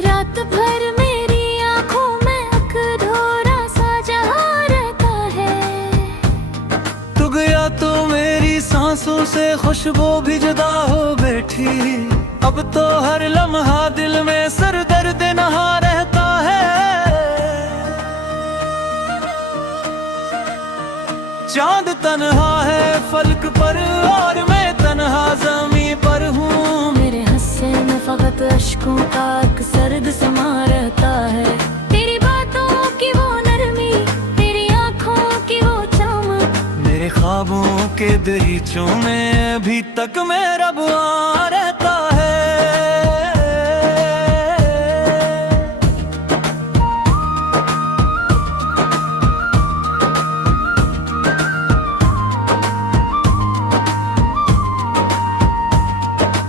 रात भर मेरी आंखों में अधूरा सा जहां रहता है। तू गया तो मेरी सांसों से खुशबू भी जुदा हो बैठी। अब तो हर लम्हा दिल में सर दर्द नहा रहता है। चांद तन्हा है फलक पर और मैं तन्हा ज़मीं पर हूँ। मेरे हंसे में फकत अश्कों का एक सर्द समा रहता है। तेरी बातों की वो नरमी, तेरी आंखों की वो चमक, मेरे ख्वाबों के दरीचों में अभी तक मेरा बुआ रहता है।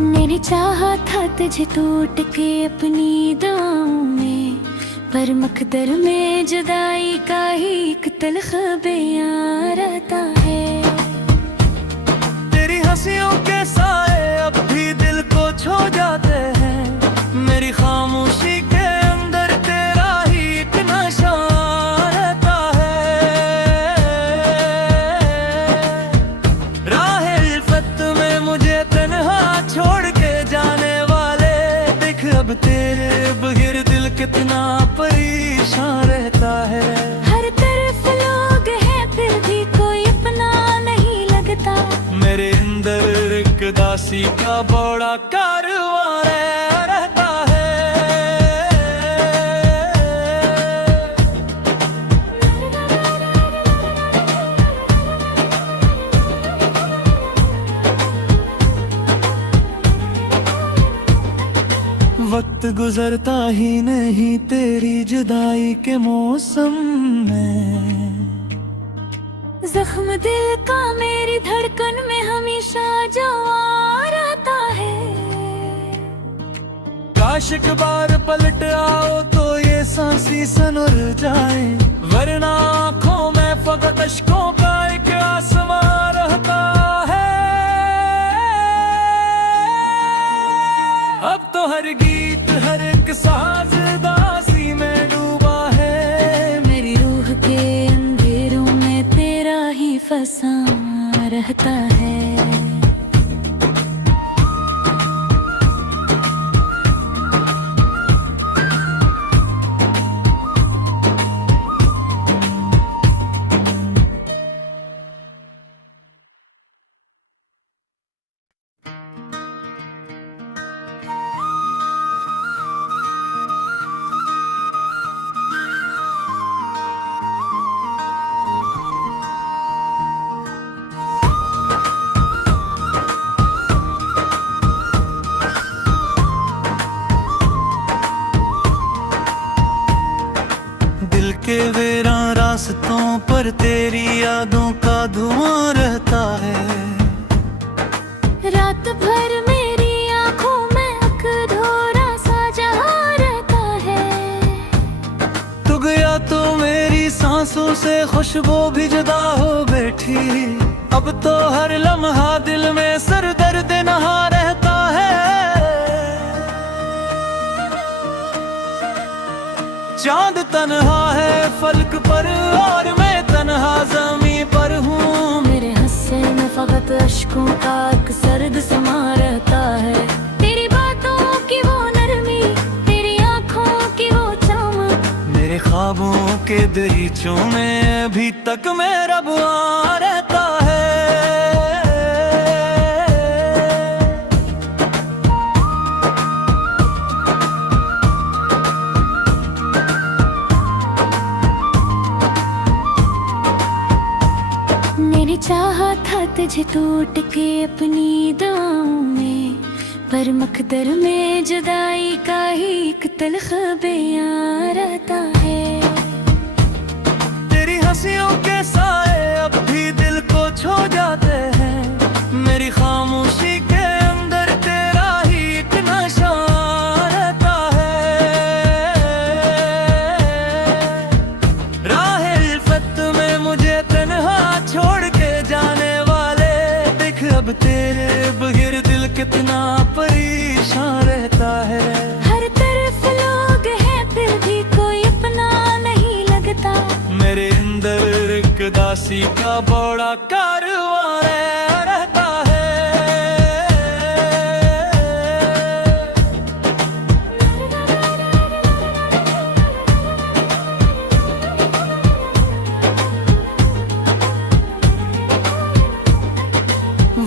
मैंने चाहा था तुझे टूट के अपनी दुआओं में, पर मकदर में जुदाई का ही एक तलख बयां रहता है। तेरी हंसियों के साए अब भी दिल को छू जाते हैं। मेरी खामोशी के अंदर तेरा ही एक नशा रहता है। राहे इल्फत में मुझे तन्हा छोड़ के जाने वाले, देख अब तेरे बगैर दिल कितना परेशान रहता है। हर तरफ लोग हैं फिर भी कोई अपना नहीं लगता। मेरे अंदर एक दासी का बड़ा कारवां रहता है। वक्त गुजरता ही नहीं तेरी जुदाई के मौसम में। जख्म दिल का मेरी धड़कन में हमेशा जवां रहता है। काश एक बार पलट आओ तो ये सांसी सनर जाए, वरना आँखों में फकत अश्कों का एक आसमां रहता है। अब तो हर गीत हर एक साज दासी में डूबा है। मेरी रूह के अंधेरों में तेरा ही फसां रहता है। के वीरान रास्तों पर तेरी यादों का धुआं रहता है। रात भर मेरी आंखों में अधूरा सा जहां रहता है। तू गया तो मेरी सांसों से खुशबू भी जुदा हो बैठी। अब तो हर लम्हा दिल में सर दर्द नहा रहता है। चांद तन्हा है फलक पर और मैं तन्हा ज़मीं पर हूँ। मेरे हंसे में फकत अश्कों का एक सर्द समा रहता है। तेरी बातों की वो नरमी, तेरी आंखों की वो चमक, मेरे ख्वाबों के दरीचों में अभी तक मेरा बुआ रहता है। मैंने चाहा था तुझे टूट के अपनी दुआओं में, पर मकदर में जुदाई का ही एक तलख बयां रहता है। तेरी हंसियों के साए अब भी दिल को छू जाते हैं। मेरी खामोशी के अंदर तेरा ही एक नशा रहता है। राहे इल्फत में मुझे तन्हा छोड़ के जाने वाले, देख अब तेरे बगैर दिल कितना परेशान रहता है। हर तरफ लोग दासी का बड़ा कारवां रहता है।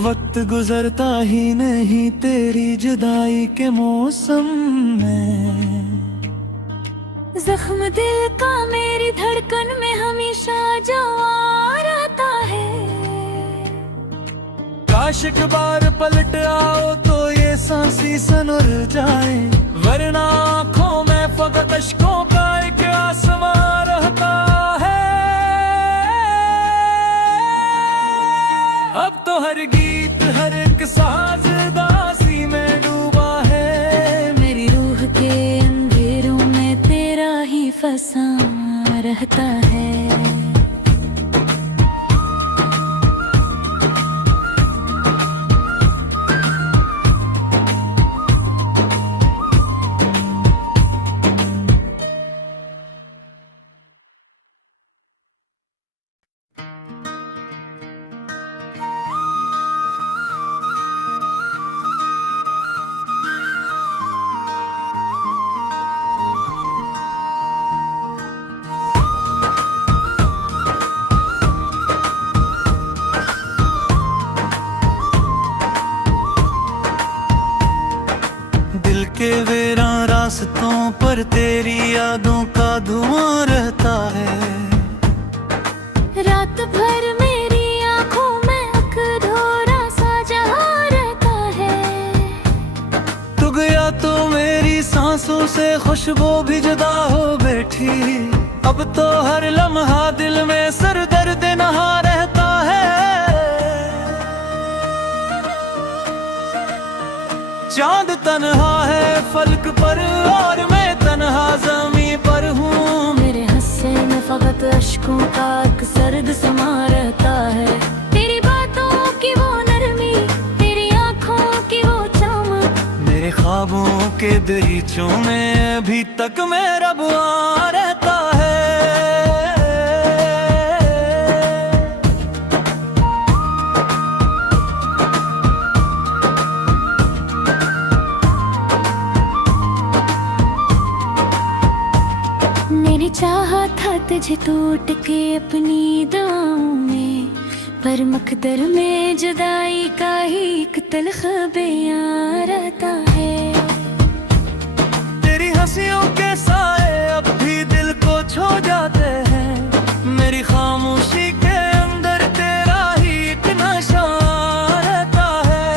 वक्त गुजरता ही नहीं तेरी जुदाई के मौसम में। जख्म दिल का मेरी धड़कन में हमेशा जवा रहता है। काश एक बार पलट आओ तो ये सांसी सनर जाए, वरना आँखों में फकत अश्कों का एक आसमां रहता है। अब तो हर गीत हर एक साज दासी में डूबा है। मेरी रूह के अंधेरों में तेरा ही फसां रहता है। के वीरान रास्तों पर तेरी यादों का धुआं रहता है। रात भर मेरी आंखों में अकधोरा सा जहां रहता है। तू गया तो मेरी सांसों से खुशबू भी जुदा हो बैठी। अब तो हर लम्हा दिल में सर दर्द नहा रहता है। चांद तन्हा है फलक पर और मैं तन्हा ज़मीं पर हूँ। मेरे हंसे में फकत अश्कों का एक सर्द समा रहता है। तेरी बातों की वो नरमी, तेरी आंखों की वो चमक, मेरे ख्वाबों के दरीचों में अभी तक मेरा बुआ रहता है। मैंने चाहा था तुझे टूट के अपनी दुआओं में, पर मकदर में जुदाई का ही एक तलख बयां रहता है। तेरी हंसियों के साए अब भी दिल को छू जाते हैं। मेरी खामोशी के अंदर तेरा ही एक नशा रहता है।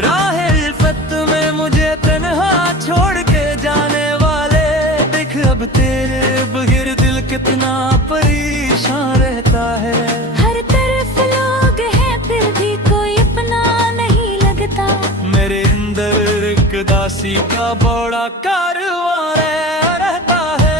राहे इल्फत में मुझे तन्हा छोड़ के जाने वाले, देख अब तेरे बगैर दिल कितना परेशान रहता है। हर तरफ लोग हैं फिर भी कोई अपना नहीं लगता। मेरे अंदर एक दासी का बड़ा कारवां रहता है।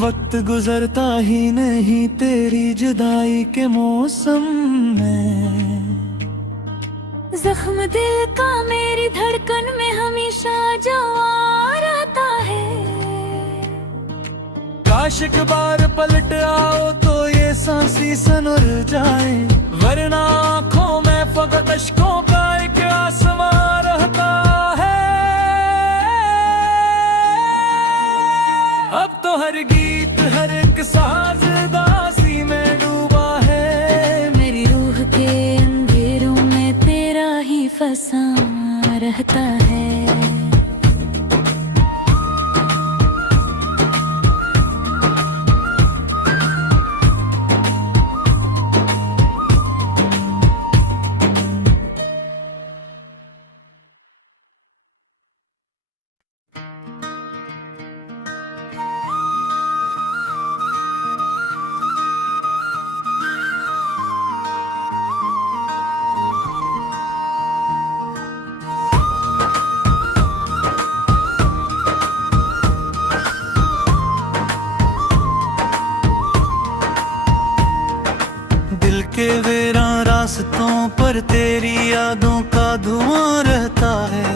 वक्त गुजरता ही नहीं तेरी जुदाई के मौसम में। जख्म दिल का मेरी धड़कन में हमेशा जवा रहता है। काश एक बार पलट आओ तो ये सांसी सनर जाए, वरना आँखों में फकत अश्कों का एक आसमां रहता है। अब तो हर गीत हर एक साज दासी में डूबा है। मेरी रूह के अंधेरों में तेरा ही फसां रहता है। पर तेरी यादों का धुआं रहता है।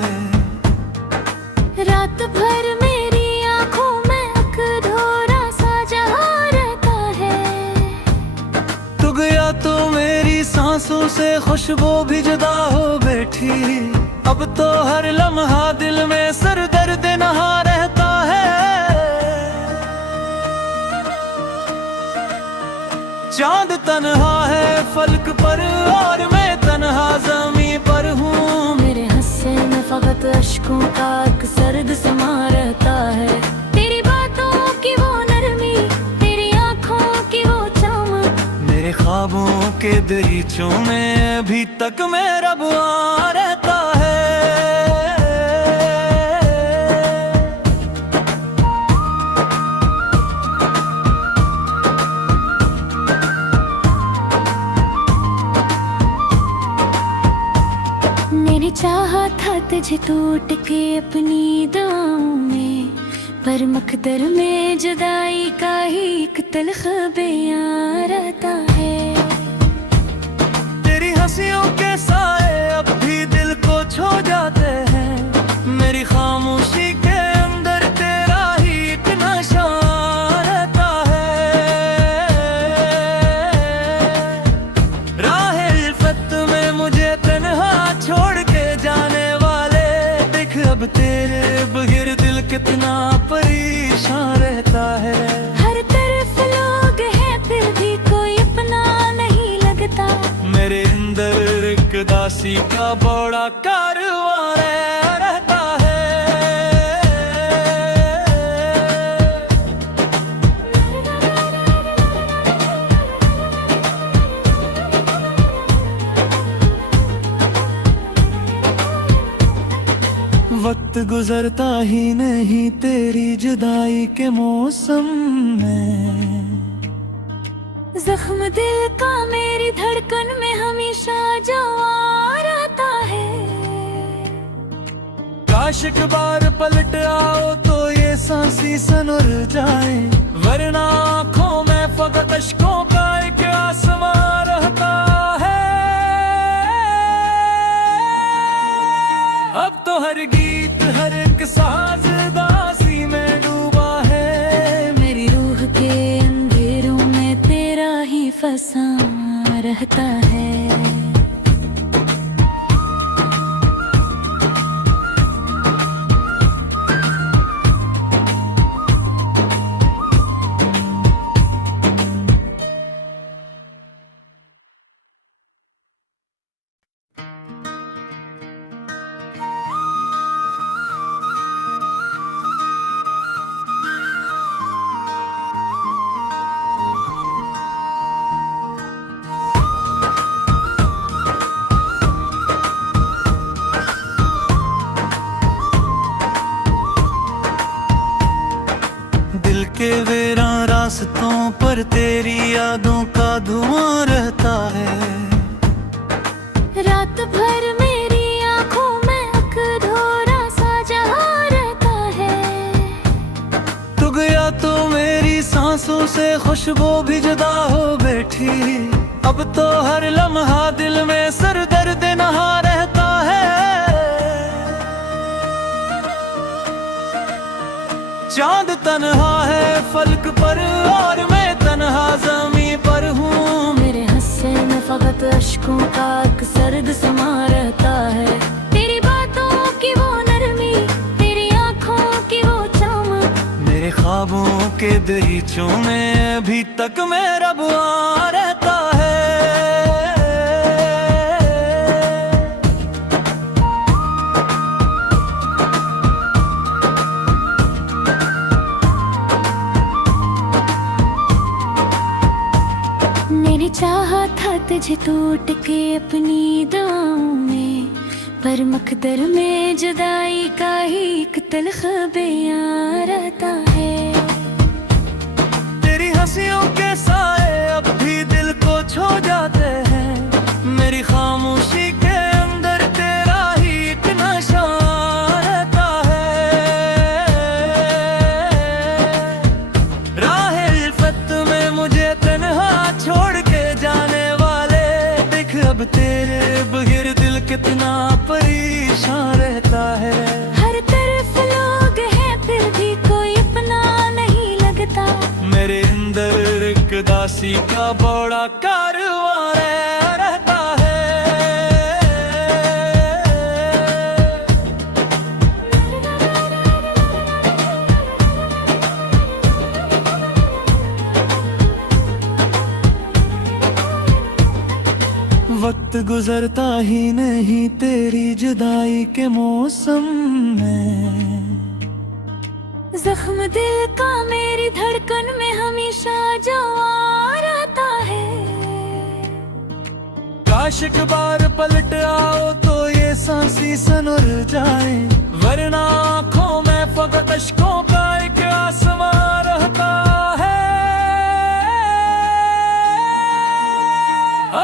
रात भर मेरी आंखों में अकधोरा सा जहां रहता है। तू गया तो मेरी सांसों से खुशबू भी जुदा हो बैठी। अब तो हर लम्हा दिल में सर दर्द नहा रहता है। चांद तन्हा है फलक पर और मैं तन्हा ज़मीं पर हूँ। मेरे हंसे में फकत अश्कों का एक सर्द समा रहता है। तेरी बातों की वो नरमी, तेरी आंखों की वो चमक, मेरे ख्वाबों के दरीचों में अभी तक मेरा बुआ रहता है। मैंने चाहा था तुझे टूट के अपनी दुआओं में, पर मकदर में जुदाई का ही एक तलख बयां रहता है। तेरी हंसियों के साए अब भी दिल को छू जाते हैं। मेरी खामोशी के अंदर तेरा ही एक नशा रहता है। राह इल्फत में मुझे तन्हा छोड़ के जाने वाले, देख अब तेरे बगैर दिल कितना परेशान रहता है। हर तरफ लोग हैं फिर भी कोई अपना नहीं लगता। मेरे अंदर एक दासी का बड़ा कारवां रहता है। वक्त गुजरता ही नहीं तेरी जुदाई के मौसम में। जख्म दिल का मेरी धड़कन में हमेशा जो आ रहता है। काश एक बार पलट आओ तो ये सांसी सनुर जाए, वरना आँखों में फकत अश्कों का एक आसमां रहता है। अब तो हर गीत हर एक साज दासी में डूबा है। मेरी रूह के अंधेरों में तेरा ही फसा रहता है। दिल के वीरान रास्तों पर तेरी यादों का धुआं रहता है। रात भर मेरी आंखों में अकधोरा सा जहां रहता है। तू गया तो मेरी सांसों से खुशबू भी जुदा हो बैठी। अब तो हर लम्हा दिल में सर दर्द नहा रहता है। चांद तन्हा है फलक पर और मैं तन्हा ज़मीं पर हूँ। मेरे हंसे में फकत अश्कों का एक सर्द समा रहता है। तेरी बातों की वो नरमी, तेरी आंखों की वो चमक, मेरे ख्वाबों के दरीचों में अभी तक मेरा बुआ रहता है। मैंने चाहा था तुझे टूट के अपनी दुआओं में, पर मकदर में जुदाई का ही एक तलख बयां रहता है। तेरी हंसियों के साए अब भी दिल को छू जाते हैं। मेरी खामोशी के अंदर तेरा ही एक नशा रहता है। राह इल्फत में मुझे तन्हा छोड़ के जाने वाले, देख अब तेरे दासी का बड़ा कारवां रहता है। वक्त गुजरता ही नहीं तेरी जुदाई के मौसम में। जख्म दिल का मेरी धड़कन में हमेशा जो आ रहता है। काश एक बार पलट आओ तो ये सांसी सनुर जाए, वरना आँखों में फकत अश्कों का एक आसमां रहता है।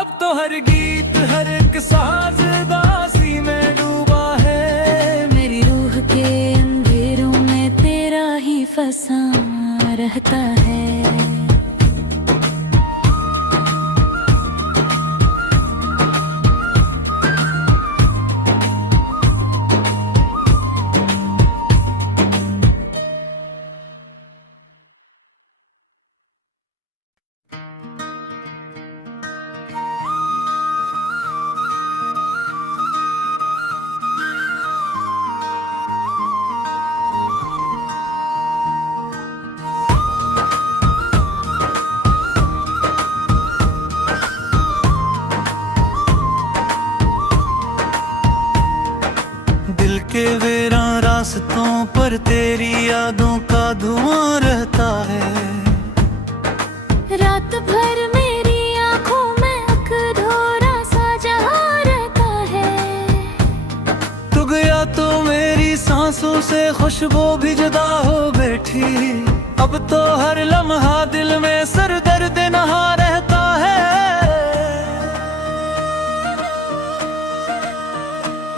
अब तो हर गीत हर एक साज दासी में डूबा है। मेरी रूह के अंधेरों में तेरा ही फसा रहता है। दिल के वीरान रास्तों पर तेरी यादों का धुआं रहता है। रात भर मेरी आंखों में अकधोरा सा जहां रहता है। तू गया तो मेरी सांसों से खुशबू भी जुदा हो बैठी। अब तो हर लम्हा दिल में सर दर्द नहा रहता है।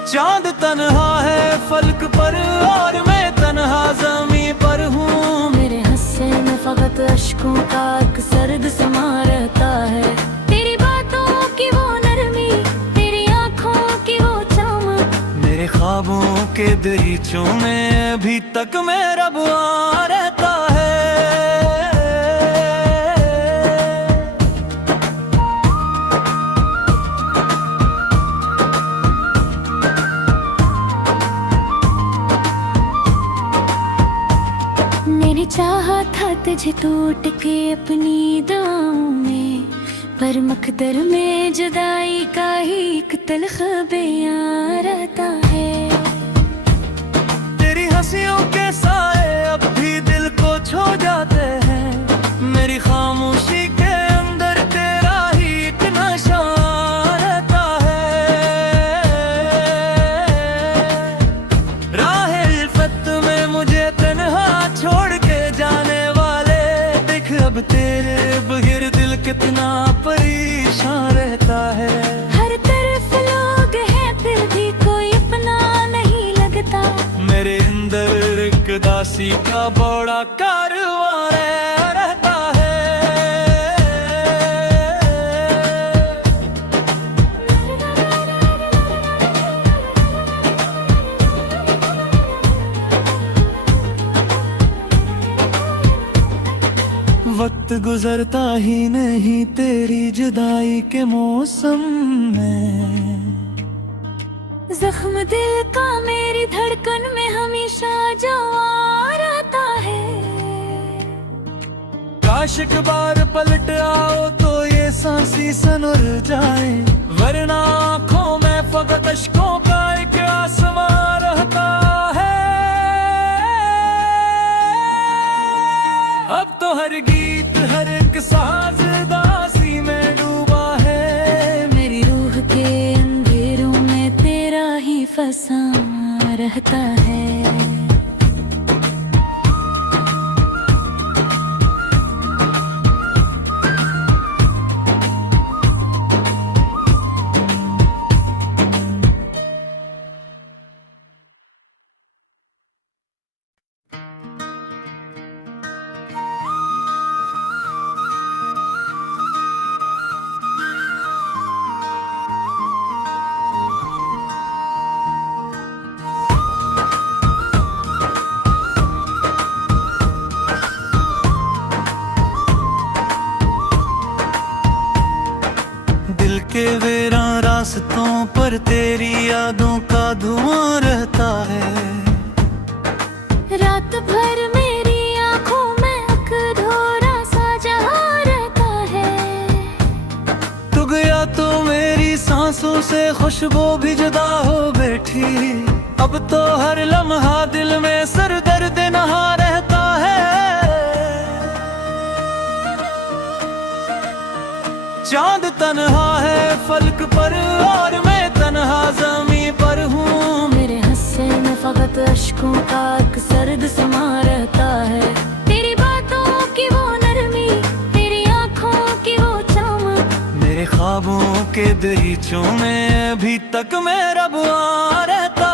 चांद तन्हा है फलक पर और मैं तन्हा ज़मीं पर हूँ। मेरे हंसे में फकत अश्कों का एक सर्द समा रहता है। तेरी बातों की वो नरमी, तेरी आंखों की वो चमक, मेरे ख्वाबों के दरीचों में अभी तक मेरा बुआ रहता है। मेरी चाहा था तुझे टूट के अपनी दुआओं में, पर मकदर में जुदाई का ही एक तलख बयां रहता है। तेरी हंसियों के साए अब भी दिल को छू जाते हैं। मेरी खामोशी के अंदर तेरा ही एक नशा रहता है। राह इल्फत में मुझे तन्हा छोड़ के जाने वाले, देख अब तेरे बगैर दिल कितना परेशान रहता है। हर तरफ लोग हैं फिर भी कोई अपना नहीं लगता। मेरे अंदर एक दासी का बड़ा कारवां रहता है। वक्त गुजरता ही नहीं तेरी जुदाई के मौसम में। जख्म दिल का मेरी धड़कन में हमेशा जो आ रहता है। काश एक बार पलट आओ तो ये सांसी सनुर जाए, वरना आँखों में फकत अश्कों का एक आसमां रहता है। अब तो हर गीत हर एक साज दासी में डूबा है। मेरी रूह के अंधेरों में तेरा ही फसा रहता है। के वीरान रास्तों पर तेरी यादों का धुआं रहता है। रात भर मेरी आंखों में अकधोरा सा जहां रहता है। तू गया तो मेरी सांसों से खुशबू भी जुदा हो बैठी। अब तो हर लम्हा दिल में सर दर्द नहा रहता है। चांद तन्हा है फलक पर और मैं तन्हा ज़मीं पर हूँ। मेरे हंसे में फकत अश्कों का एक सर्द समा रहता है। तेरी बातों की वो नरमी, तेरी आंखों की वो चमक, मेरे ख्वाबों के दरीचों में अभी तक मेरा बुआ रहता